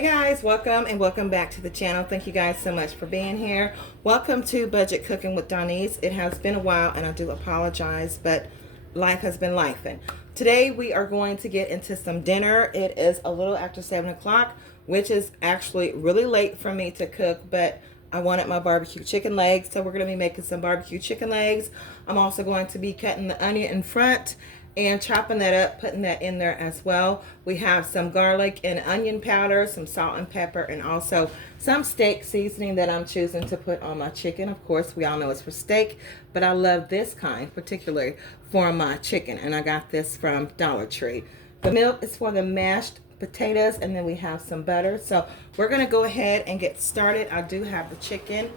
Hey guys, welcome and welcome back to the channel. Thank you guys so much for being here. Welcome to Budget Cooking with Donese. It has been a while and I do apologize, but life has been lifing. Today we are going to get into some dinner. It is a little after 7 o'clock, which is actually really late for me to cook, but I wanted my barbecue chicken legs, so we're going to be making some barbecue chicken legs. I'm also going to be cutting the onion in front and chopping that up, putting that in there as well. We have some garlic and onion powder, some salt and pepper, and also some steak seasoning that I'm choosing to put on my chicken. Of course, we all know it's for steak, but I love this kind particularly for my chicken, and I got this from Dollar Tree. The milk is for the mashed potatoes, and then we have some butter. So we're going to go ahead and get started. I do have the chicken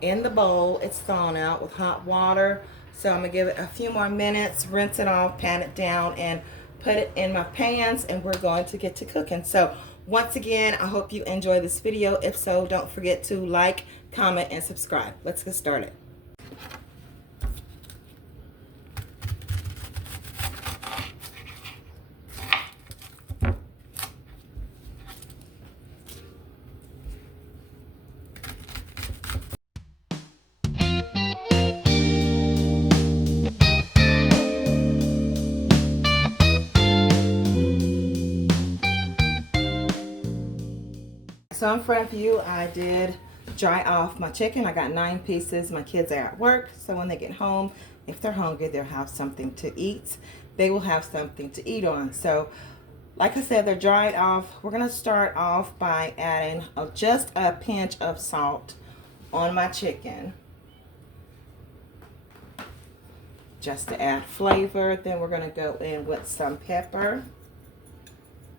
in the bowl. It's thawing out with hot water. So I'm going to give it a few more minutes, rinse it off, pat it down, and put it in my pans, and we're going to get to cooking. So once again, I hope you enjoy this video. If so, don't forget to like, comment, and subscribe. Let's get started. So in front of you, I did dry off my chicken. I got 9 pieces. My kids are at work, so when they get home, if they're hungry, they'll have something to eat. They will have something to eat on. So like I said, they're dried off. We're going to start off by adding just a pinch of salt on my chicken, just to add flavor. Then we're going to go in with some pepper,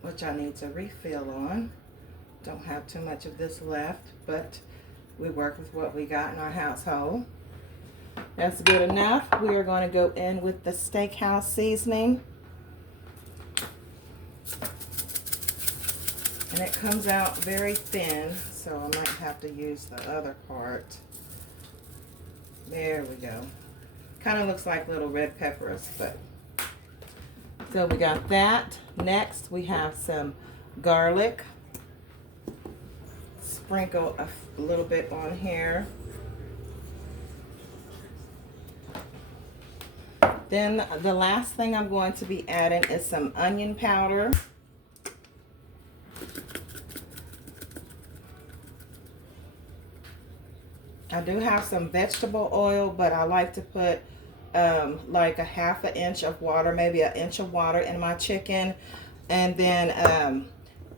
which I need to refill on. Don't have too much of this left, but we work with what we got in our household. That's good enough. We are going to go in with the steakhouse seasoning. And it comes out very thin, so I might have to use the other part. There we go. Kind of looks like little red peppers, but. So we got that. Next, we have some garlic. Sprinkle a little bit on here. Then the last thing I'm going to be adding is some onion powder. I do have some vegetable oil, but I like to put like a half an inch of water, maybe an inch of water in my chicken, and then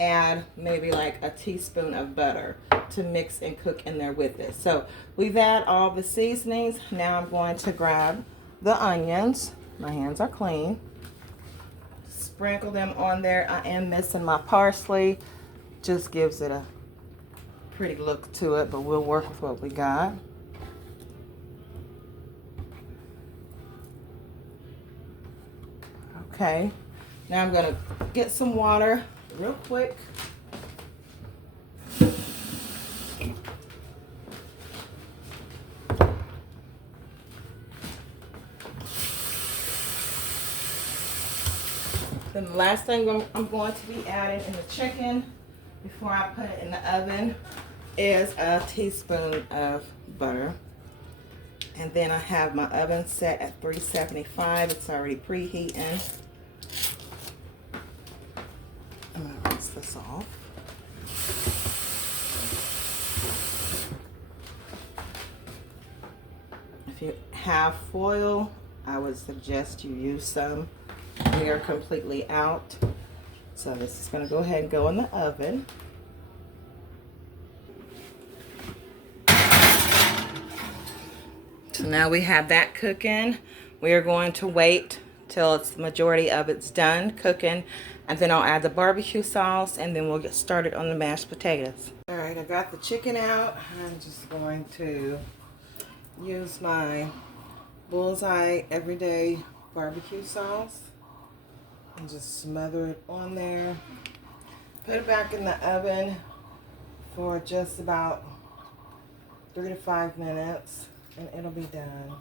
add maybe like a teaspoon of butter to mix and cook in there with it. So we've added all the seasonings. Now I'm going to grab the onions. My hands are clean. Sprinkle them on there. I am missing my parsley. Just gives it a pretty look to it, but we'll work with what we got. Okay, now I'm gonna get some water real quick. Then the last thing I'm going to be adding in the chicken before I put it in the oven is a teaspoon of butter. And then I have my oven set at 375. It's already preheating. I'm going to rinse this off. If you have foil, I would suggest you use some. We are completely out. So this is going to go ahead and go in the oven. So now we have that cooking. We are going to wait till it's the majority of it's done cooking, and then I'll add the barbecue sauce, and then we'll get started on the mashed potatoes. All right, I got the chicken out. I'm just going to use my Bullseye Everyday barbecue sauce and just smother it on there. Put it back in the oven for just about 3 to 5 minutes, and it'll be done.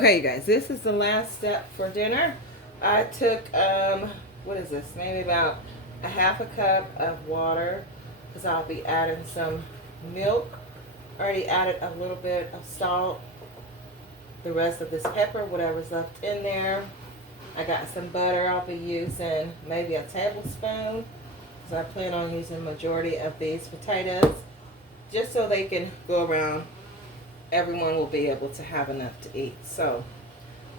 Okay, you guys, this is the last step for dinner. I took, what is this? Maybe about a half a cup of water, because I'll be adding some milk. Already added a little bit of salt, the rest of this pepper, whatever's left in there. I got some butter. I'll be using maybe a tablespoon, because I plan on using the majority of these potatoes, just so they can go around. Everyone will be able to have enough to eat. So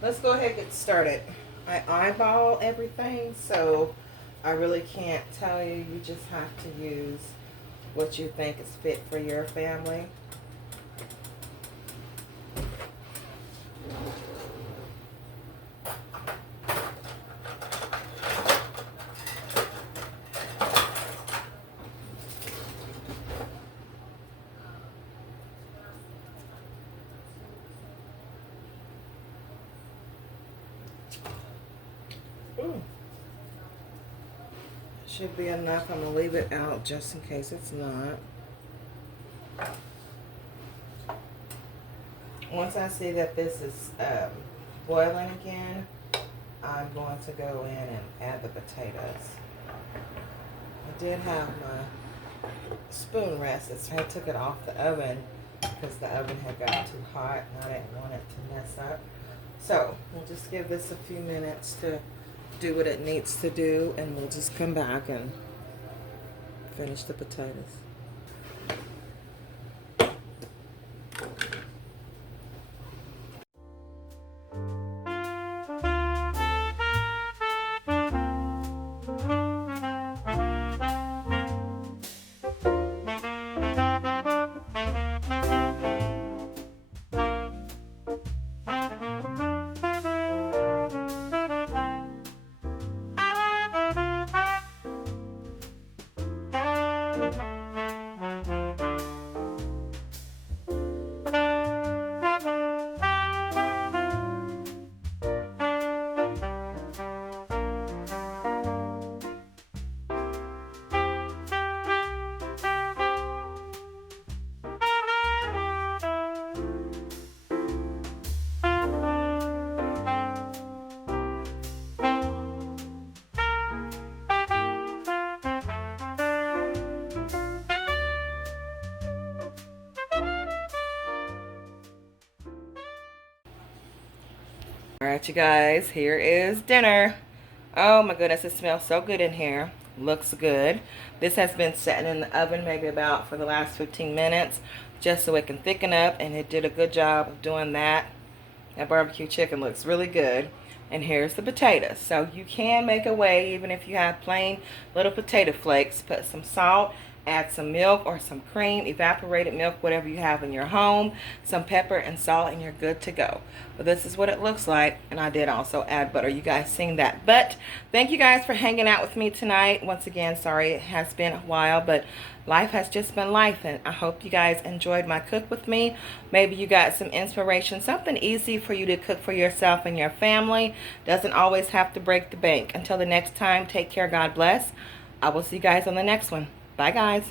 let's go ahead and get started. I eyeball everything, so I really can't tell you. You just have to use what you think is fit for your family. Should be enough. I'm going to leave it out just in case it's not. Once I see that this is boiling again, I'm going to go in and add the potatoes. I did have my spoon rest. I took it off the oven because the oven had gotten too hot and I didn't want it to mess up. So we'll just give this a few minutes to do what it needs to do, and we'll just come back and finish the potatoes. Alright, you guys, here is dinner. Oh my goodness, it smells so good in here. Looks good. This has been sitting in the oven maybe about for the last 15 minutes just so it can thicken up, and it did a good job of doing that. That barbecue chicken looks really good. And here's the potatoes. So you can make a way, even if you have plain little potato flakes. Put some salt, add some milk or some cream, evaporated milk, whatever you have in your home, some pepper and salt, and you're good to go. But this is what it looks like, and I did also add butter. You guys seen that. But thank you guys for hanging out with me tonight. Once again, sorry it has been a while, but life has just been life, and I hope you guys enjoyed my cook with me. Maybe you got some inspiration, something easy for you to cook for yourself and your family. Doesn't always have to break the bank. Until the next time, take care, God bless. I will see you guys on the next one. Bye, guys.